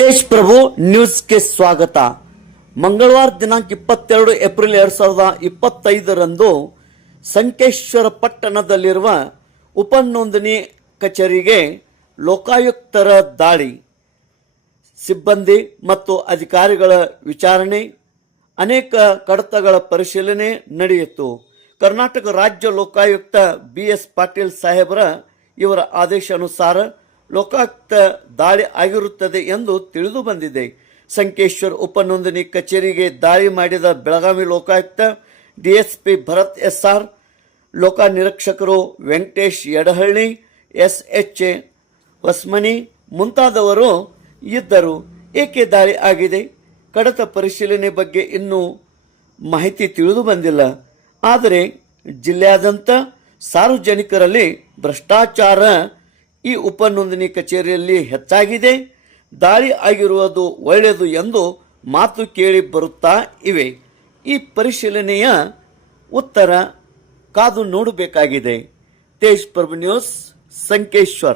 ತೇಜ್ ಪ್ರಭು ನ್ಯೂಸ್ಗೆ ಸ್ವಾಗತ. ಮಂಗಳವಾರ ದಿನಾಂಕ ಇಪ್ಪತ್ತೆರಡು ಏಪ್ರಿಲ್ ಎರಡು ಸಾವಿರದ ಇಪ್ಪತ್ತೈದರಂದು ಸಂಕೇಶ್ವರ ಪಟ್ಟಣದಲ್ಲಿರುವ ಉಪನೋಂದಣಿ ಕಚೇರಿಗೆ ಲೋಕಾಯುಕ್ತರ ದಾಳಿ, ಸಿಬ್ಬಂದಿ ಮತ್ತು ಅಧಿಕಾರಿಗಳ ವಿಚಾರಣೆ, ಅನೇಕ ಕಡತಗಳ ಪರಿಶೀಲನೆ ನಡೆಯಿತು. ಕರ್ನಾಟಕ ರಾಜ್ಯ ಲೋಕಾಯುಕ್ತ ಬಿ ಎಸ್ ಪಾಟೀಲ್ ಸಾಹೇಬರ ಇವರ ಆದೇಶಾನುಸಾರ ಲೋಕಾಯುಕ್ತ ದಾಳಿ ಆಗಿರುತ್ತದೆ ಎಂದು ತಿಳಿದು ಬಂದಿದೆ. ಸಂಕೇಶ್ವರ್ ಉಪನೋಂದಣಿ ಕಚೇರಿಗೆ ದಾಳಿ ಮಾಡಿದ Belagavi Lokayukta DSP Bharath S R ಲೋಕ ನಿರೀಕ್ಷಕರು Venkatesh Yadahalli S H A Hosmani ಮುಂತಾದವರು ಇದ್ದರು. ಏಕೆ ದಾಳಿ ಆಗಿದೆ? ಕಡತ ಪರಿಶೀಲನೆ ಬಗ್ಗೆ ಇನ್ನೂ ಮಾಹಿತಿ ತಿಳಿದು ಬಂದಿಲ್ಲ. ಆದರೆ ಜಿಲ್ಲೆಯಾದ್ಯಂತ ಸಾರ್ವಜನಿಕರಲ್ಲಿ ಭ್ರಷ್ಟಾಚಾರ ಈ ಉಪನೋಂದಣಿ ಕಚೇರಿಯಲ್ಲಿ ಹೆಚ್ಚಾಗಿದೆ. ದಾಳಿ ಆಗಿರುವುದು ಒಳ್ಳೆಯದು ಎಂದು ಮಾತು ಕೇಳಿ ಬರುತ್ತಾ ಇವೆ. ಈ ಪರಿಶೀಲನೆಯ ಉತ್ತರ ಕಾದು ನೋಡಬೇಕಾಗಿದೆ. ತೇಜ್ ಪ್ರಭು ನ್ಯೂಸ್, ಸಂಕೇಶ್ವರ್.